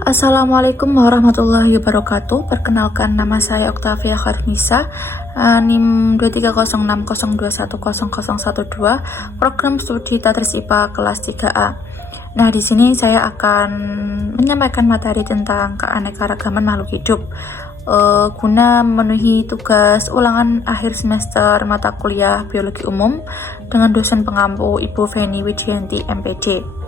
Assalamualaikum warahmatullahi wabarakatuh. Perkenalkan, nama saya Oktavia Kharnisa, NIM 23060210012, program studi Tadris IPA kelas 3A. Nah, di sini saya akan menyampaikan materi tentang keanekaragaman makhluk hidup guna memenuhi tugas ulangan akhir semester mata kuliah biologi umum dengan dosen pengampu Ibu Feni Widianti MPD.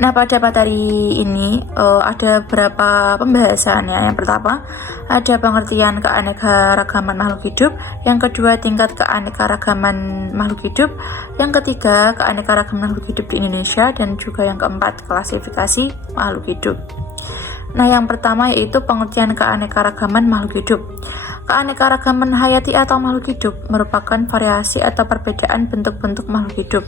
Nah, pada materi ini ada beberapa pembahasannya. Yang pertama, ada pengertian keanekaragaman makhluk hidup. Yang kedua, tingkat keanekaragaman makhluk hidup. Yang ketiga, keanekaragaman makhluk hidup di Indonesia. Dan juga yang keempat, klasifikasi makhluk hidup. Nah, yang pertama yaitu pengertian keanekaragaman makhluk hidup. Keanekaragaman hayati atau makhluk hidup merupakan variasi atau perbedaan bentuk-bentuk makhluk hidup,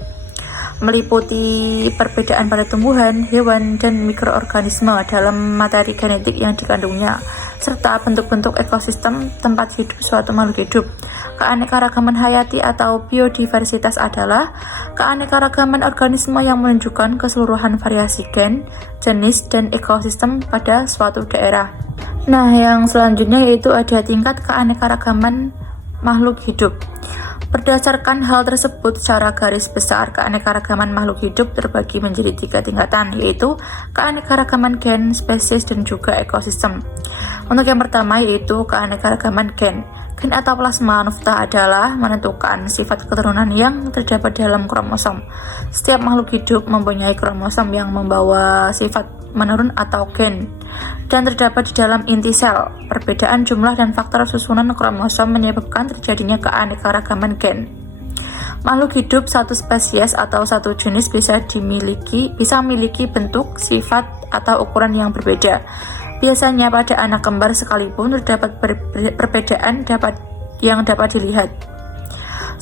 meliputi perbedaan pada tumbuhan, hewan, dan mikroorganisme dalam materi genetik yang dikandungnya, serta bentuk-bentuk ekosistem tempat hidup suatu makhluk hidup. Keanekaragaman hayati atau biodiversitas adalah keanekaragaman organisme yang menunjukkan keseluruhan variasi gen, jenis, dan ekosistem pada suatu daerah. Nah, yang selanjutnya yaitu ada tingkat keanekaragaman makhluk hidup. Berdasarkan hal tersebut, secara garis besar keanekaragaman makhluk hidup terbagi menjadi 3 tingkatan, yaitu keanekaragaman gen, spesies, dan juga ekosistem. Untuk yang pertama yaitu keanekaragaman gen. Gen atau plasma nutfah adalah menentukan sifat keturunan yang terdapat dalam kromosom. Setiap makhluk hidup mempunyai kromosom yang membawa sifat menurun atau gen, dan terdapat di dalam inti sel. Perbedaan jumlah dan faktor susunan kromosom menyebabkan terjadinya keanekaragaman gen. Makhluk hidup satu spesies atau satu jenis bisa memiliki bentuk, sifat, atau ukuran yang berbeda. Biasanya pada anak kembar sekalipun terdapat perbedaan yang dapat dilihat.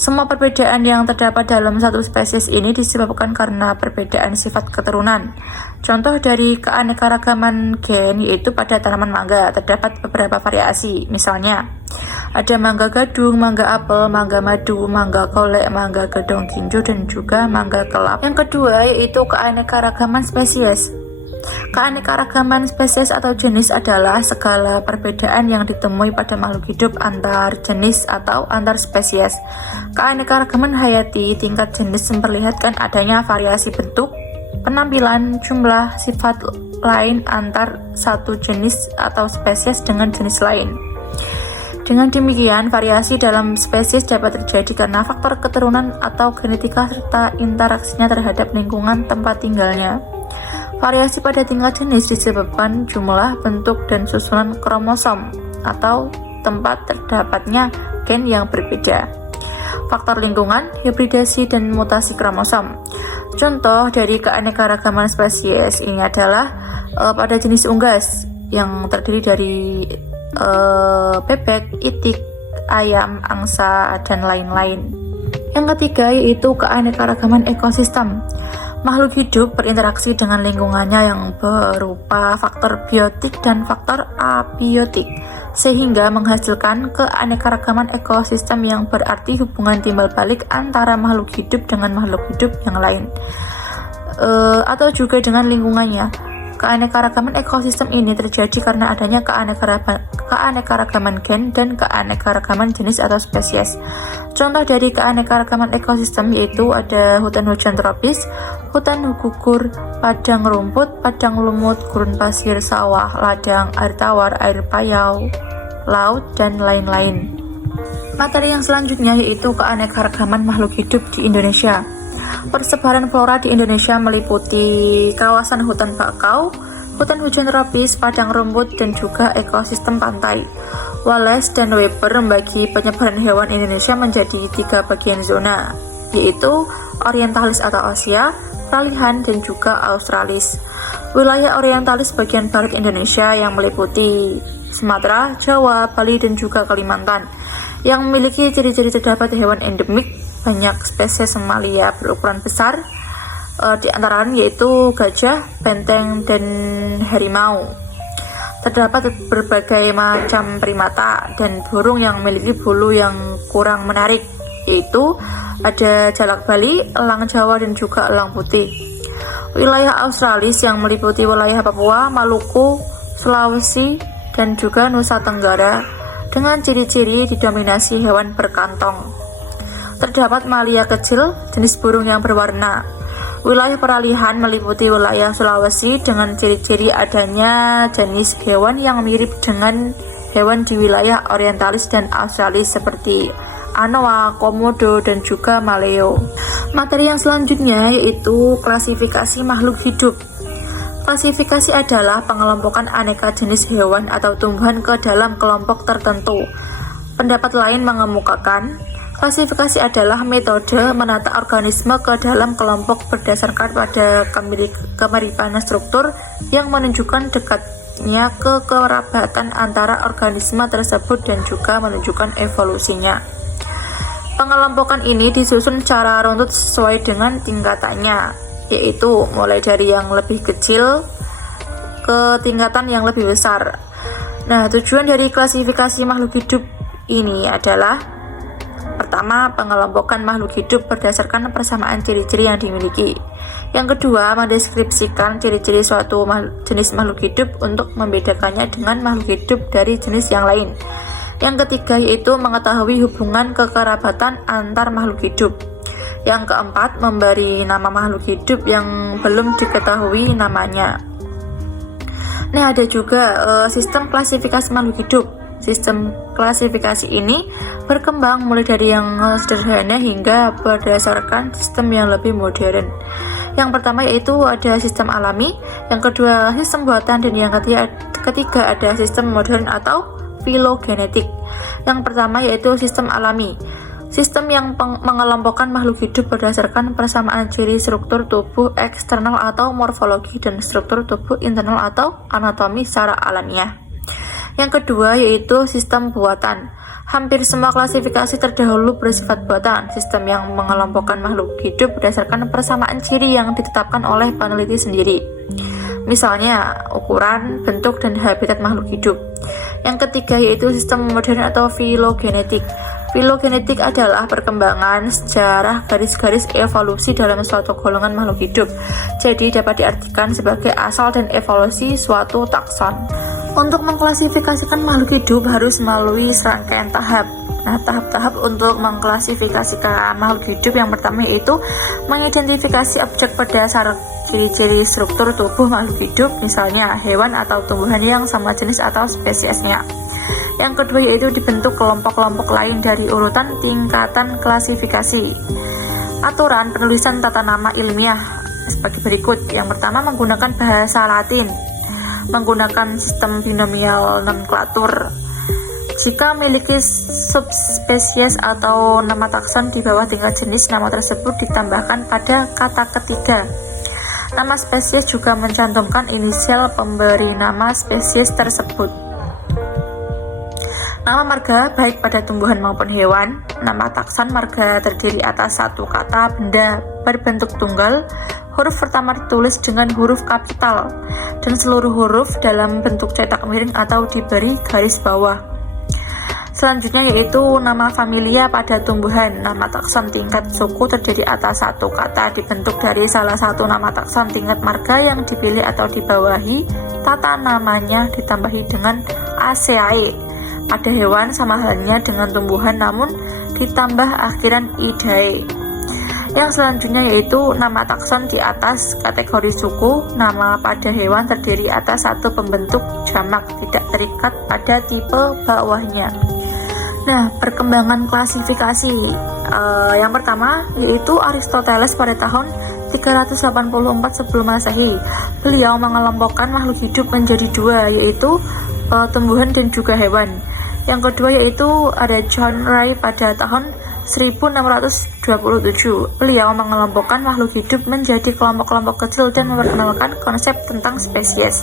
Semua perbedaan yang terdapat dalam satu spesies ini disebabkan karena perbedaan sifat keturunan. Contoh dari keanekaragaman gen yaitu pada tanaman mangga terdapat beberapa variasi. Misalnya, ada mangga gadung, mangga apel, mangga madu, mangga kolek, mangga gedong ginjo, dan juga mangga kelap. Yang kedua yaitu keanekaragaman spesies. Keanekaragaman spesies atau jenis adalah segala perbedaan yang ditemui pada makhluk hidup antar jenis atau antar spesies. Keanekaragaman hayati tingkat jenis memperlihatkan adanya variasi bentuk, penampilan, jumlah, sifat lain antar satu jenis atau spesies dengan jenis lain. Dengan demikian, variasi dalam spesies dapat terjadi karena faktor keturunan atau genetika serta interaksinya terhadap lingkungan tempat tinggalnya. Variasi pada tingkat jenis disebabkan jumlah, bentuk, dan susunan kromosom atau tempat terdapatnya gen yang berbeda. Faktor lingkungan, hibridasi, dan mutasi kromosom. Contoh dari keanekaragaman spesies ini adalah pada jenis unggas yang terdiri dari bebek, itik, ayam, angsa, dan lain-lain. Yang ketiga yaitu keanekaragaman ekosistem. Makhluk hidup berinteraksi dengan lingkungannya yang berupa faktor biotik dan faktor abiotik, sehingga menghasilkan keanekaragaman ekosistem yang berarti hubungan timbal balik antara makhluk hidup dengan makhluk hidup yang lain, atau juga dengan lingkungannya. Keanekaragaman ekosistem ini terjadi karena adanya keanekaragaman gen dan keanekaragaman jenis atau spesies. Contoh dari keanekaragaman ekosistem yaitu ada hutan hujan tropis, hutan gugur, padang rumput, padang lumut, gurun pasir, sawah, ladang, air tawar, air payau, laut, dan lain-lain. Materi yang selanjutnya yaitu keanekaragaman makhluk hidup di Indonesia. Persebaran flora di Indonesia meliputi kawasan hutan bakau, hutan hujan tropis, padang rumput, dan juga ekosistem pantai. Wallace dan Weber membagi penyebaran hewan Indonesia menjadi 3 bagian zona, yaitu orientalis atau Asia, peralihan, dan juga australis. Wilayah orientalis bagian barat Indonesia yang meliputi Sumatera, Jawa, Bali, dan juga Kalimantan, yang memiliki ciri-ciri terdapat hewan endemik. Banyak spesies mamalia berukuran besar, di antara lain yaitu gajah, benteng, dan harimau. Terdapat berbagai macam primata dan burung yang memiliki bulu yang kurang menarik, yaitu ada jalak Bali, elang Jawa, dan juga elang putih. Wilayah Australis yang meliputi wilayah Papua, Maluku, Sulawesi, dan juga Nusa Tenggara dengan ciri-ciri didominasi hewan berkantong. Terdapat mamalia kecil, jenis burung yang berwarna. Wilayah peralihan meliputi wilayah Sulawesi dengan ciri-ciri adanya jenis hewan yang mirip dengan hewan di wilayah orientalis dan Australis seperti anoa, komodo, dan juga maleo. Materi yang selanjutnya yaitu klasifikasi makhluk hidup. Klasifikasi adalah pengelompokan aneka jenis hewan atau tumbuhan ke dalam kelompok tertentu. Pendapat lain mengemukakan klasifikasi adalah metode menata organisme ke dalam kelompok berdasarkan pada kemiripan struktur yang menunjukkan dekatnya kekerabatan antara organisme tersebut dan juga menunjukkan evolusinya. Pengelompokan ini disusun secara runtut sesuai dengan tingkatannya, yaitu mulai dari yang lebih kecil ke tingkatan yang lebih besar. Nah, tujuan dari klasifikasi makhluk hidup ini adalah pertama, pengelompokan makhluk hidup berdasarkan persamaan ciri-ciri yang dimiliki. Yang kedua, mendeskripsikan ciri-ciri suatu jenis makhluk hidup untuk membedakannya dengan makhluk hidup dari jenis yang lain. Yang ketiga, yaitu mengetahui hubungan kekerabatan antar makhluk hidup. Yang keempat, memberi nama makhluk hidup yang belum diketahui namanya. Nah, ada juga sistem klasifikasi makhluk hidup. Sistem klasifikasi ini berkembang mulai dari yang sederhana hingga berdasarkan sistem yang lebih modern. Yang pertama yaitu ada sistem alami, yang kedua sistem buatan, dan yang ketiga ada sistem modern atau filogenetik. Yang pertama yaitu sistem alami. Sistem yang mengelompokkan makhluk hidup berdasarkan persamaan ciri struktur tubuh eksternal atau morfologi dan struktur tubuh internal atau anatomi secara alamiah. Yang kedua yaitu sistem buatan. Hampir semua klasifikasi terdahulu bersifat buatan, sistem yang mengelompokkan makhluk hidup berdasarkan persamaan ciri yang ditetapkan oleh peneliti sendiri. Misalnya, ukuran, bentuk, dan habitat makhluk hidup. Yang ketiga yaitu sistem modern atau filogenetik. Filogenetik adalah perkembangan sejarah garis-garis evolusi dalam suatu golongan makhluk hidup. Jadi dapat diartikan sebagai asal dan evolusi suatu takson. Untuk mengklasifikasikan makhluk hidup harus melalui serangkaian tahap. Nah, tahap-tahap untuk mengklasifikasikan makhluk hidup yang pertama yaitu mengidentifikasi objek berdasar ciri-ciri struktur tubuh makhluk hidup, misalnya hewan atau tumbuhan yang sama jenis atau spesiesnya. Yang kedua yaitu dibentuk kelompok-kelompok lain dari urutan tingkatan klasifikasi. Aturan penulisan tata nama ilmiah sebagai berikut. Yang pertama menggunakan bahasa Latin, menggunakan sistem binomial nomenklatur. Jika memiliki subspesies atau nama takson di bawah tingkat jenis, nama tersebut ditambahkan pada kata ketiga. Nama spesies juga mencantumkan inisial pemberi nama spesies tersebut. Nama marga baik pada tumbuhan maupun hewan. Nama takson marga terdiri atas satu kata benda berbentuk tunggal. Huruf pertama ditulis dengan huruf kapital dan seluruh huruf dalam bentuk cetak miring atau diberi garis bawah. Selanjutnya yaitu nama familia pada tumbuhan. Nama takson tingkat suku terdiri atas satu kata dibentuk dari salah satu nama takson tingkat marga yang dipilih atau dibawahi tata namanya ditambahi dengan ACAE. Pada hewan sama halnya dengan tumbuhan namun ditambah akhiran idae. Yang selanjutnya yaitu nama takson di atas kategori suku. Nama pada hewan terdiri atas satu pembentuk jamak tidak terikat pada tipe bawahnya. Nah, perkembangan klasifikasi yang pertama yaitu Aristoteles pada tahun 384 sebelum Masehi. Beliau mengelompokkan makhluk hidup menjadi dua, yaitu tumbuhan dan juga hewan. Yang kedua yaitu ada John Ray pada tahun 1627. Beliau mengelompokkan makhluk hidup menjadi kelompok-kelompok kecil dan memperkenalkan konsep tentang spesies.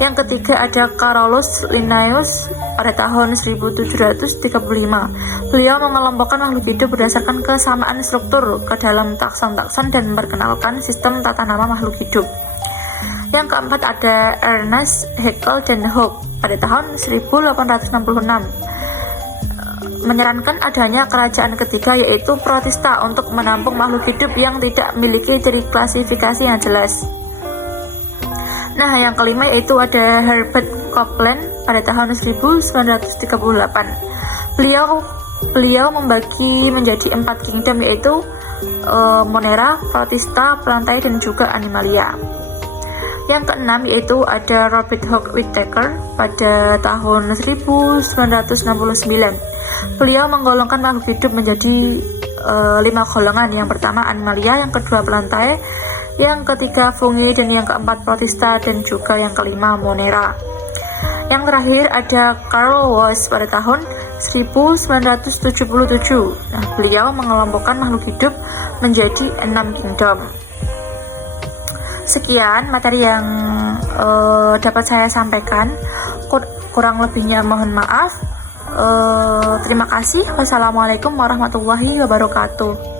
Yang ketiga ada Carolus Linnaeus pada tahun 1735. Beliau mengelompokkan makhluk hidup berdasarkan kesamaan struktur ke dalam takson-takson dan memperkenalkan sistem tata nama makhluk hidup. Yang keempat ada Ernest Haeckel dan Hooke pada tahun 1866. menyarankan adanya kerajaan ketiga, yaitu Protista, untuk menampung makhluk hidup yang tidak memiliki ciri klasifikasi yang jelas. Nah, yang kelima yaitu ada Herbert Copeland pada tahun 1938. Beliau membagi menjadi 4 kingdom, yaitu Monera, Protista, Plantae, dan juga Animalia. Yang keenam yaitu ada Robert Hooke Whittaker pada tahun 1969. Beliau menggolongkan makhluk hidup menjadi 5 golongan. Yang pertama Animalia, yang kedua Plantae, yang ketiga Fungi, dan yang keempat Protista, dan juga yang kelima Monera. Yang terakhir ada Carl Woese pada tahun 1977. Nah, beliau mengelompokkan makhluk hidup menjadi 6 kingdom. Sekian materi yang dapat saya sampaikan. Kurang lebihnya mohon maaf. Terima kasih. Wassalamualaikum warahmatullahi wabarakatuh.